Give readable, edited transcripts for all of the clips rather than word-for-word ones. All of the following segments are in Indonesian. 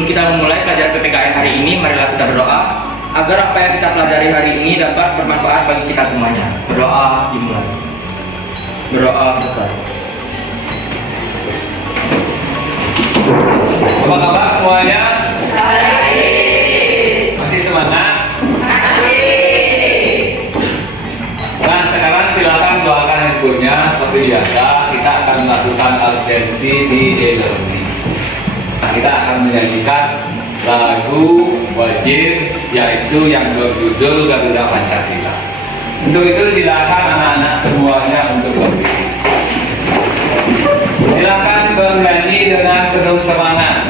Sebelum kita memulai pelajaran PPKN hari ini, marilah kita berdoa agar apa yang kita pelajari hari ini dapat bermanfaat bagi kita semuanya. Berdoa dimulai. Berdoa selesai. Apa kabar semuanya? Baik. Masih semangat? Masih. Nah, sekarang silakan doakan handphonenya seperti biasa. Kita akan melakukan absensi di e-learning. Nah, kita akan menyanyikan lagu wajib, yaitu yang berjudul Garuda Pancasila. Untuk itu silakan anak-anak semuanya untuk berdiri. Silakan bernyanyi dengan penuh semangat.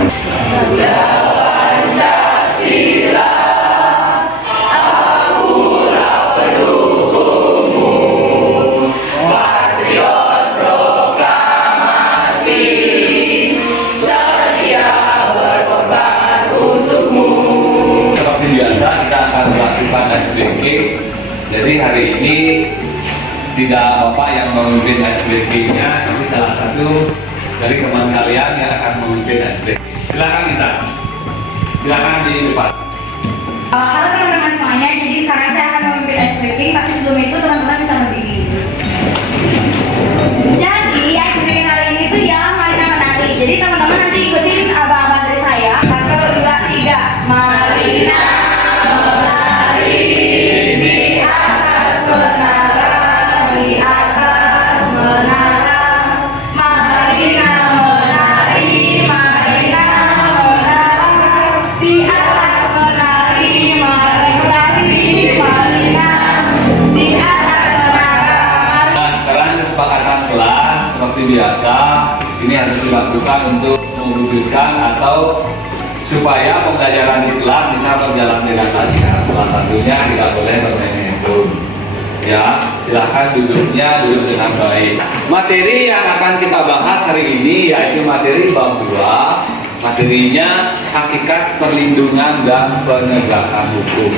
Garuda Pancasila, akulah pendukungmu, patriot proklamasi, sedia berkorban untukmu. Seperti biasa kita akan melakukan SBK. Jadi hari ini tidak Bapak yang memimpin SBK-nya, tapi salah satu dari teman kalian yang akan memimpin SBK. Silakan kita. Silakan di depan. Halo teman-teman semuanya, jadi sekarang saya akan memimpin ice breaking, tapi sebelum itu teman-teman bisa berdiri. Jadi ice breaking hari ini tuh ya Marina menari. Jadi teman-teman nanti ikutin abang-abang dari saya. 1, 2, 3. Marina menari di atas menara, di atas menara. Marina menari, Marina menari di atas menari, Marina di atas menara. Nah, sekarang kesepakatan kelas seperti biasa ini harus dilakukan untuk mewujudkan atau supaya pembelajaran di kelas bisa berjalan dengan lancar. Salah satunya tidak boleh bermain handphone. Ya, silahkan duduk dengan baik. Materi yang akan kita bahas hari ini yaitu materi bab 2. Materinya hakikat perlindungan dan penegakan hukum.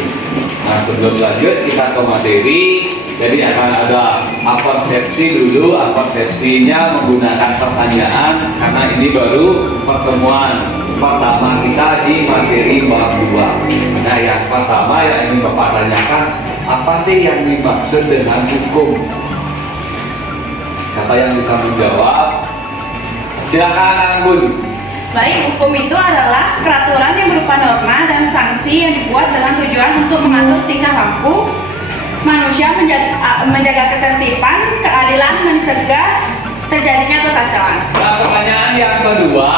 Nah, sebelum lanjut kita ke materi, jadi akan ada appersepsi dulu. Appersepsinya menggunakan pertanyaan karena ini baru pertemuan pertama kita di materi bab 2. Nah, yang pertama yang ingin Bapak tanyakan, apa sih yang dimaksud dengan hukum? Siapa yang bisa menjawab? Silakan Anggun. Baik, hukum itu adalah peraturan yang berupa norma dan sanksi yang dibuat dengan tujuan untuk mengatur tingkah laku manusia, menjaga ketertiban, keadilan, mencegah terjadinya kekacauan. Nah, pertanyaan yang kedua,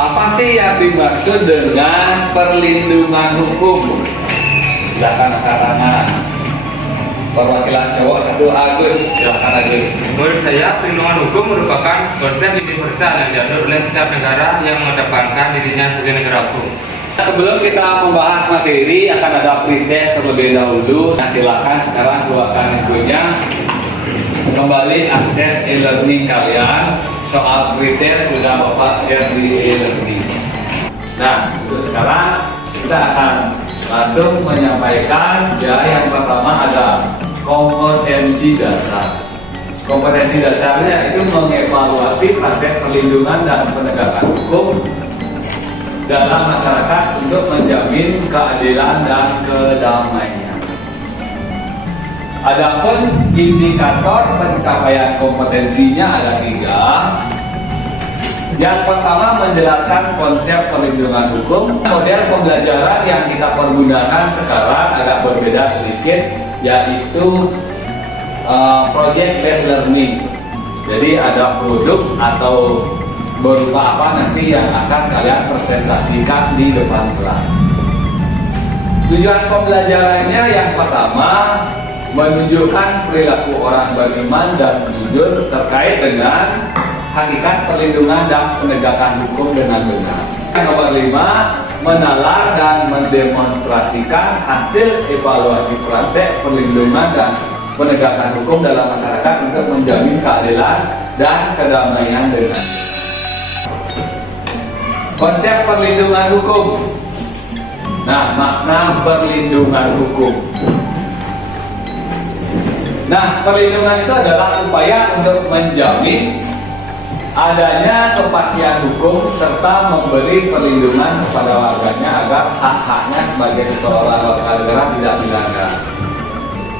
apa sih yang dimaksud dengan perlindungan hukum? Silakan angkat tangan. Perwakilan cowok 1 Agus, silakan Agus. Menurut saya, perlindungan hukum merupakan konsep universal yang dianut oleh setiap negara yang mengedepankan dirinya sebagai negara hukum. Sebelum kita membahas materi, akan ada pretest terlebih dahulu. Nah, silakan sekarang keluarkan handphonenya. Kembali akses e-learning kalian. Soal pretest sudah Bapak share di e-learning. Nah, untuk sekarang kita akan langsung menyampaikan ya, yang pertama ada kompetensi dasar. Kompetensi dasarnya itu mengevaluasi praktek perlindungan dan penegakan hukum dalam masyarakat untuk menjamin keadilan dan kedamaian. Adapun indikator pencapaian kompetensinya ada 3. Yang pertama menjelaskan konsep perlindungan hukum. Model pembelajaran yang kita pergunakan sekarang agak berbeda sedikit, yaitu project based learning. Jadi ada produk atau berupa apa nanti yang akan kalian presentasikan di depan kelas. Tujuan pembelajarannya yang pertama menunjukkan perilaku orang beriman dan jujur terkait dengan hakikat perlindungan dan penegakan hukum dengan benar. Yang nomor 5, menalar dan mendemonstrasikan hasil evaluasi praktek perlindungan dan penegakan hukum dalam masyarakat untuk menjamin keadilan dan kedamaian dengan. Konsep perlindungan hukum. Nah, makna perlindungan hukum. Nah, perlindungan itu adalah upaya untuk menjamin adanya kepastian hukum serta memberi perlindungan kepada warganya agar hak-haknya sebagai seseorang warga negara tidak dilanggar.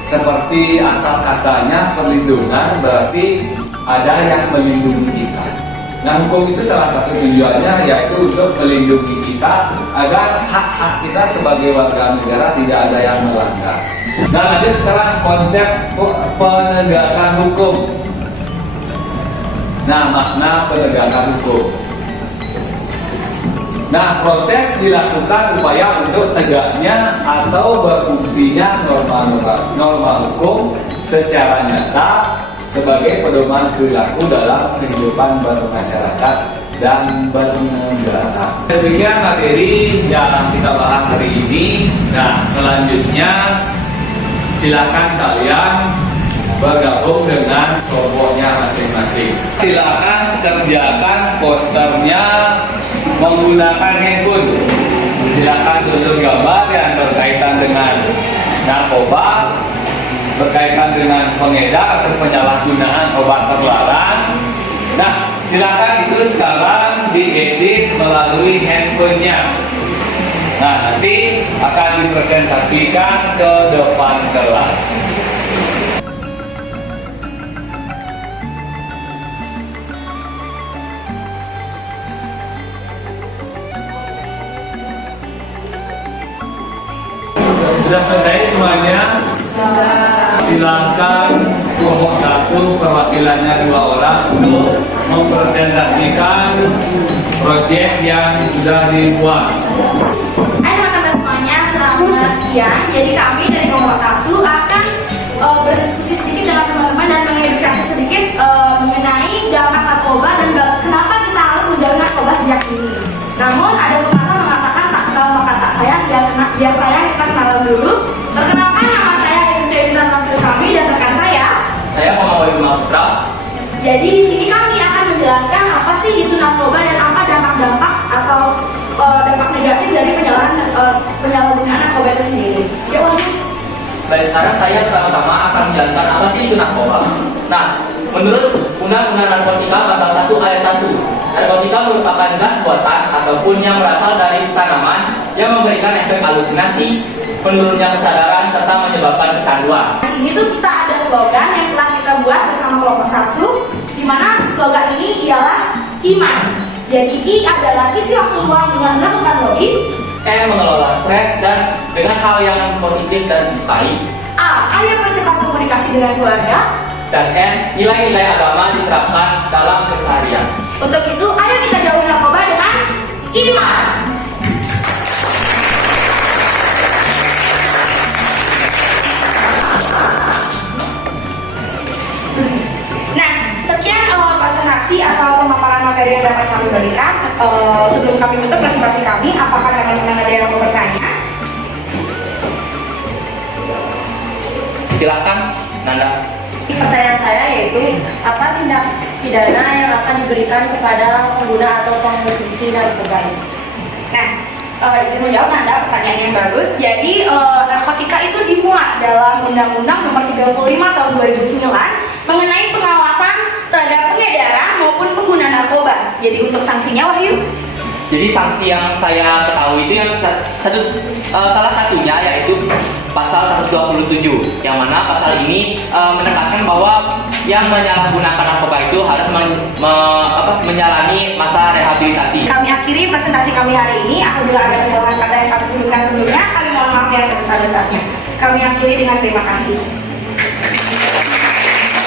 Seperti asal katanya perlindungan berarti ada yang melindungi kita. Nah, hukum itu salah satu tujuannya yaitu untuk melindungi kita agar hak-hak kita sebagai warga negara tidak ada yang melanggar. Nah, lanjut sekarang konsep penegakan hukum. Nah, makna penegakan hukum. Nah, proses dilakukan upaya untuk tegaknya atau berfungsinya norma hukum secara nyata sebagai pedoman perilaku dalam kehidupan bermasyarakat dan bernegara. Demikian materi yang kita bahas hari ini. Nah, selanjutnya silakan kalian bergabung dengan kelompoknya masing-masing. Silakan kerjakan posternya menggunakan handphone. Silakan tulis gambar yang berkaitan dengan narkoba, berkaitan dengan pengedar atau penyalahgunaan obat terlarang. Nah, silakan itu sekarang diedit melalui handphonenya. Nah, nanti akan dipresentasikan ke depan kelas. Sudah selesai semuanya? Silakan kelompok 1 perwakilannya 2 orang untuk mempresentasikan proyek yang sudah dibuat. Hai teman-teman semuanya, selamat siang. Jadi kami dari kelompok 1 akan berdiskusi sedikit dengan teman-teman dan mengedukasi sedikit mengenai dampak narkoba dan kenapa kita harus menjauhi narkoba sejak dini. Namun ada pepatah mengatakan tak kenal maka tak sayang, biar sayang kita kenalan dulu. Perkenalkan, nama saya Intan Maksud kami dan rekan saya Muhammad Putra. Jadi di sini kami akan menjelaskan apa sih itu narkoba dan apa dampak-dampak atau dampak negatif dari penyalahgunaan narkoba itu sendiri. Ya, Baik, sekarang saya pertama-tama akan menjelaskan apa sih itu narkoba. Nah, menurut Undang-Undang Narkotika Pasal 1 Ayat 1, narkotika merupakan zat buatan ataupun yang berasal dari tanaman yang memberikan efek halusinasi, menurunnya kesadaran, serta menyebabkan kecanduan. Di sini tuh kita ada slogan yang telah kita buat bersama kelompok 1, di mana slogan ini ialah iman. Jadi I adalah isi waktu luang dengan melakukan logik. Mengelola stres dan dengan hal yang positif dan disukai. A. Ayo percepat komunikasi dengan keluarga. Dan N. Nilai-nilai agama diterapkan dalam keseharian. Untuk itu, ayo kita jauhi narkoba dengan iman. Nah, sekian presentasi atau pemaparan materi yang dapat kami berikan. Sebelum kami tutup presentasi kami, apakah teman-teman ada yang mau bertanya? Silakan, Nanda. Pertanyaan saya yaitu apa tindak pidana yang akan diberikan kepada pengguna atau pengkonsumsi narkoba ini? Nah, izin menjawab Nanda, pertanyaan yang bagus. Jadi narkotika itu dimuat dalam Undang-Undang Nomor 35 Tahun 2009 mengenai pengawasan terhadap pengedaran maupun pengguna narkoba. Jadi untuk sanksinya, Wahyu? Jadi sanksi yang saya ketahui itu yang salah satunya yaitu pasal 127, yang mana pasal ini menekankan bahwa yang menyalahgunakan narkoba itu harus menjalani masa rehabilitasi. Kami akhiri presentasi kami hari ini. Apabila ada kesalahan kata yang kami sebutkan sebelumnya, kami mohon maaf yang sebesar-besarnya. Kami akhiri dengan terima kasih.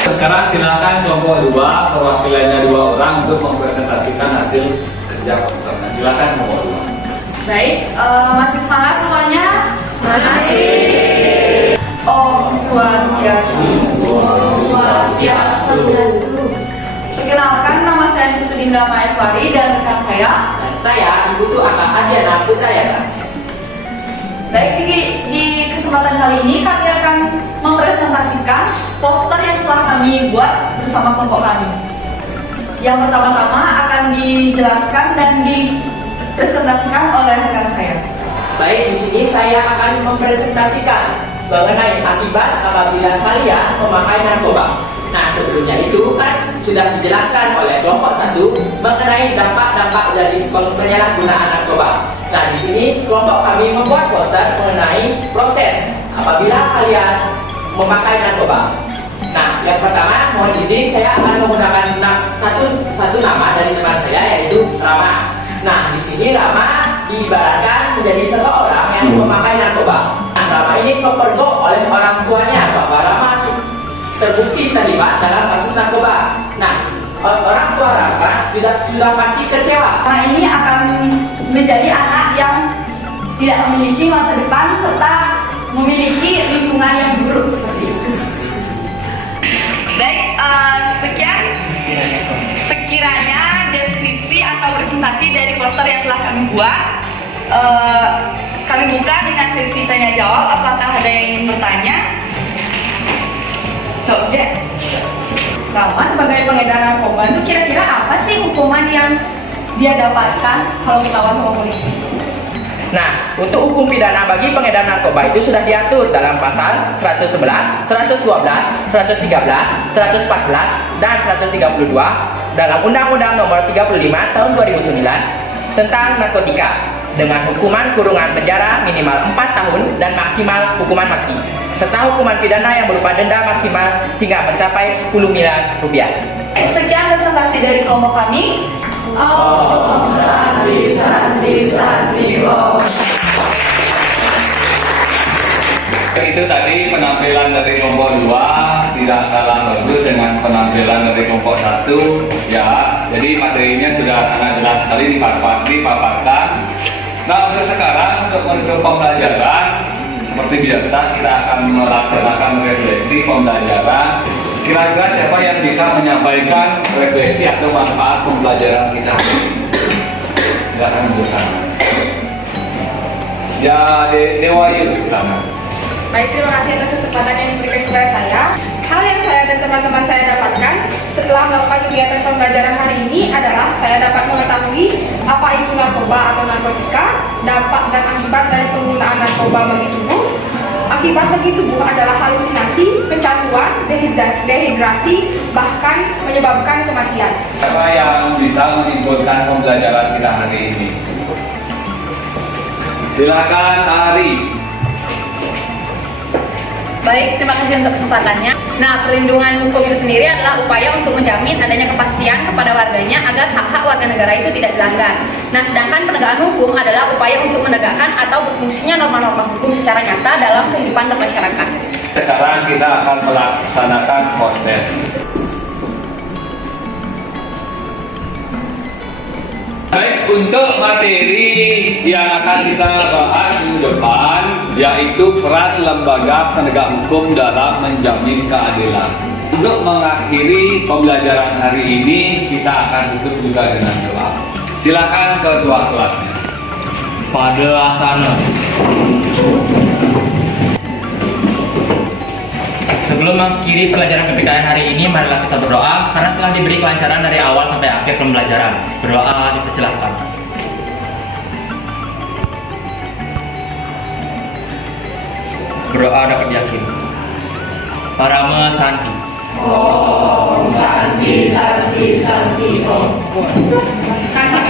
Sekarang silakan kelompok 2 perwakilannya 2 orang untuk mempresentasikan hasil kerja posternya. Silakan kelompok 2. Baik, masih semangat semuanya? Masih. Om Swastiastu. Perkenalkan, nama saya Putu Dinda Maeswari dan rekan Saya Ibu Tuh Adiana Putrayasa. Baik, di kesempatan kali ini kami akan mempresentasikan poster yang telah kami buat bersama kelompok kami. Yang pertama-tama akan dijelaskan dan dipresentasikan oleh rekan saya. Baik, di sini saya akan mempresentasikan mengenai akibat apabila kalian memakai narkoba. Nah, sebelumnya itu kan sudah dijelaskan oleh kelompok 1 mengenai dampak-dampak dari penyalahgunaan narkoba. Nah, di sini kelompok kami membuat poster mengenai proses apabila kalian memakai narkoba. Nah, yang pertama, mohon izin saya akan menggunakan satu nama dari teman saya, yaitu Rama. Nah, di sini Rama diibaratkan menjadi seseorang yang memakai narkoba. Nah, Rama ini kepergok oleh orang tuanya bahwa Rama terbukti terlibat dalam kasus narkoba. Nah, orang tua Rama sudah pasti kecewa. Nah, ini akan menjadi anak yang tidak memiliki masa depan serta memiliki lingkungan yang buruk seperti itu. Baik, sekian sekiranya deskripsi atau presentasi dari poster yang telah kami buat. Kami buka dengan sesi tanya jawab. Apakah ada yang ingin bertanya? Coba. Rama sebagai pengedar narkoba itu kira-kira apa sih hukuman yang dia dapatkan kalau ketahuan sama polisi? Nah, untuk hukum pidana bagi pengedar narkoba itu sudah diatur dalam pasal 111, 112, 113, 114, dan 132 dalam Undang-Undang Nomor 35 Tahun 2009 tentang narkotika dengan hukuman kurungan penjara minimal 4 tahun dan maksimal hukuman mati, serta hukuman pidana yang berupa denda maksimal hingga mencapai 10 miliar rupiah. Sekian presentasi dari kelompok kami. Oh, Santi, Santi, Santi, oh. Itu tadi penampilan dari kelompok 2 tidak kalah bagus dengan penampilan dari kelompok 1 ya. Jadi materinya sudah sangat jelas sekali dipaparkan. Nah, untuk sekarang untuk pembelajaran seperti biasa kita akan melaksanakan refleksi pembelajaran. Kira-kira siapa yang bisa menyampaikan refleksi atau manfaat pembelajaran kita? Silakan menunjukkan. Ya, Dewa Yu, silakan. Baik, terima kasih atas kesempatan yang diberikan kepada saya. Hal yang saya dan teman-teman saya dapatkan setelah melakukan kegiatan pembelajaran hari ini adalah saya dapat mengetahui apa itu narkoba atau narkotika, dampak dan akibat dari penggunaan narkoba bagi tubuh. Akibat bagi tubuh adalah halusinasi, kecanduan, dehidrasi, bahkan menyebabkan kematian. Siapa yang bisa menyimpulkan pembelajaran kita hari ini? Silakan Ari. Baik, terima kasih untuk kesempatannya. Nah, perlindungan hukum itu sendiri adalah upaya untuk menjamin adanya kepastian kepada warganya agar hak-hak warga negara itu tidak dilanggar. Nah, sedangkan penegakan hukum adalah upaya untuk menegakkan atau berfungsinya norma-norma hukum secara nyata dalam kehidupan bermasyarakat. Sekarang kita akan melaksanakan post test. Baik, untuk materi yang akan kita bahas minggu depan yaitu peran lembaga penegak hukum dalam menjamin keadilan. Untuk mengakhiri pembelajaran hari ini kita akan tutup juga dengan doa. Silakan ketua kelasnya. Pada asana. Sebelum mengakhiri pelajaran PPKN hari ini, marilah kita berdoa karena telah diberi kelancaran dari awal sampai akhir pembelajaran. Berdoa dipersilahkan. Berdoa dapat yakin. Parama Santi. Om Santi, Santi, Santi, Om. Kasih